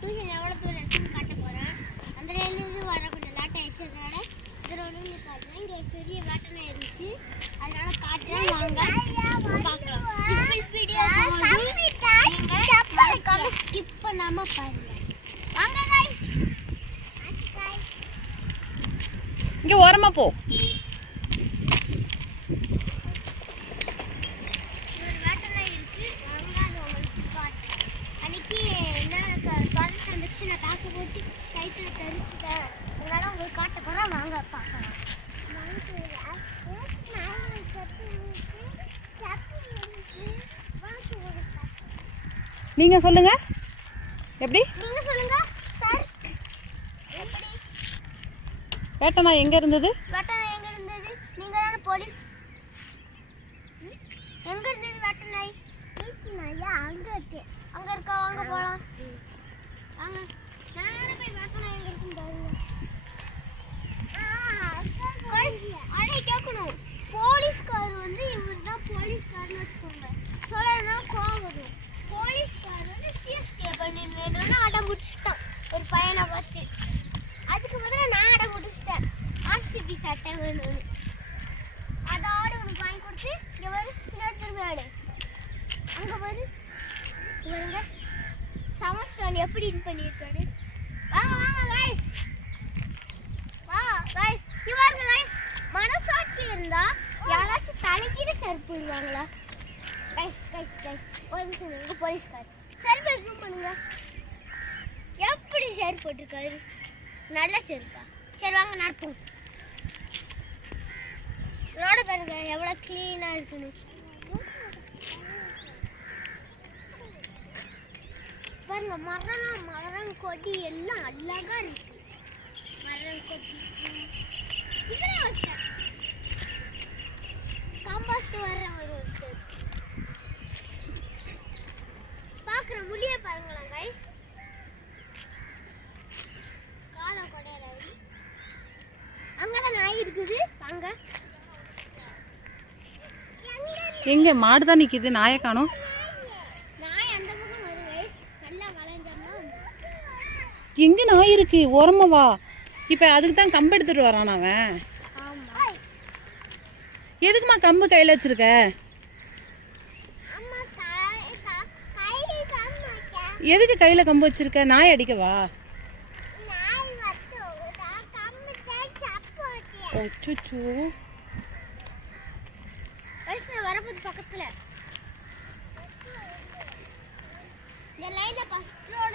Tuition எவ்வளோ தூரம் இருக்குன்னு காட்ட போகிறேன். அந்த லைன்லேருந்து வர கொஞ்சம் லேட் ஆகிடுச்சு. அதனால் இந்த ரோடு காட்டுறேன். இங்கே ஒரு பெரிய வேட்டனை இருந்துச்சு, அதனால காட்டுறேன். வாங்க பார்க்கலாம். வீடியோ மறக்காம ஸ்கிப் பண்ணாமல் பாருங்க. வாங்க गाइस, இங்கே ஓரமாக போ. நீங்க சொல்லுங்க, எப்படி நீங்க சொல்லுங்க சார். எப்படி வேட்டனா எங்க இருந்தது? வேட்டனா எங்க இருந்தது? நீங்க தான போலீஸ். எங்க இருந்தது வேட்டனா? நாயா அங்க இருக்கு. அங்க இருக்கா? வாங்க போலாம். வாங்க. நானே போய் வேட்டனா எங்க இருக்குன்னு பாருங்க. அடே கேட்கணும். போலீஸ்கார் வந்து இவர்தான் போலீஸ்காரன்னு வச்சுக்கோங்க. சொல்லணும்னா கோவம் வரும். போலீஸ்கார் வந்து சிஎஸ்கே பண்ணி வேணும்னு அடம் பிடிச்சிட்டான் ஒரு பையனை பார்த்து. அதுக்கு முதல்ல நான் அடம் பிடிச்சிட்டேன் ஆர்சிபி சட்டை வேணும்னு. அதோட உனக்கு வாங்கி கொடுத்து இங்கே வரு, இன்னொருத்தர் வேடு அங்கே வரு. இவருங்க சமஸ்தான் எப்படி இது பண்ணியிருக்காரு. வாங்க வாங்க கைஸ், வா கைஸ். இவருங்க கைஸ், மனசாட்சி இருந்தா யாராச்சும் தலைக்கீழ செருப்பு விடுவாங்களா? கைஸ் கைஸ் கைஸ் ஒரு நிமிஷம். எங்க போலீஸ்கார் செருப்பு ஜூம் பண்ணுங்க. எப்படி செருப்பு போட்டிருக்காரு? நல்ல செருப்பா? சரி வாங்க நடப்போம். ரோட பாருங்க எவ்வளோ க்ளீனாக இருக்குன்னு. பாருங்க மரம் கொடி எல்லாம் அழகா இருக்கு. மரம் கொடி இதெல்லாம் ஒருத்தர் காம்பாஸ்ட் வர்ற ஒருத்தர் பார்க்குற முடிய பாருங்களா கைஸ். காலை கொடையிறாரு. அங்கதான் நாய் இருக்குது. வாங்க. எங்க மாடு தான் நிக்குது, நாயை காணோம். நாய் அந்த பக்கம் வரும் கைஸ். நல்லா வளைஞ்சோம்னா எங்க நாய் இருக்கு? ஓரமா வா. இப்ப அதுக்கு தான் கம்பு எடுத்துட்டு வரான் அவன். ஆமா. எதுக்குமா கம்பு கையில வச்சிருக்க? எதுக்கு கையில கம்பு வச்சிருக்க? நாய் அடிக்கவா? அச்சச்சோ. வரப்போது பக்கத்துல இந்த லைன்ல ஃபர்ஸ்ட் ரோடு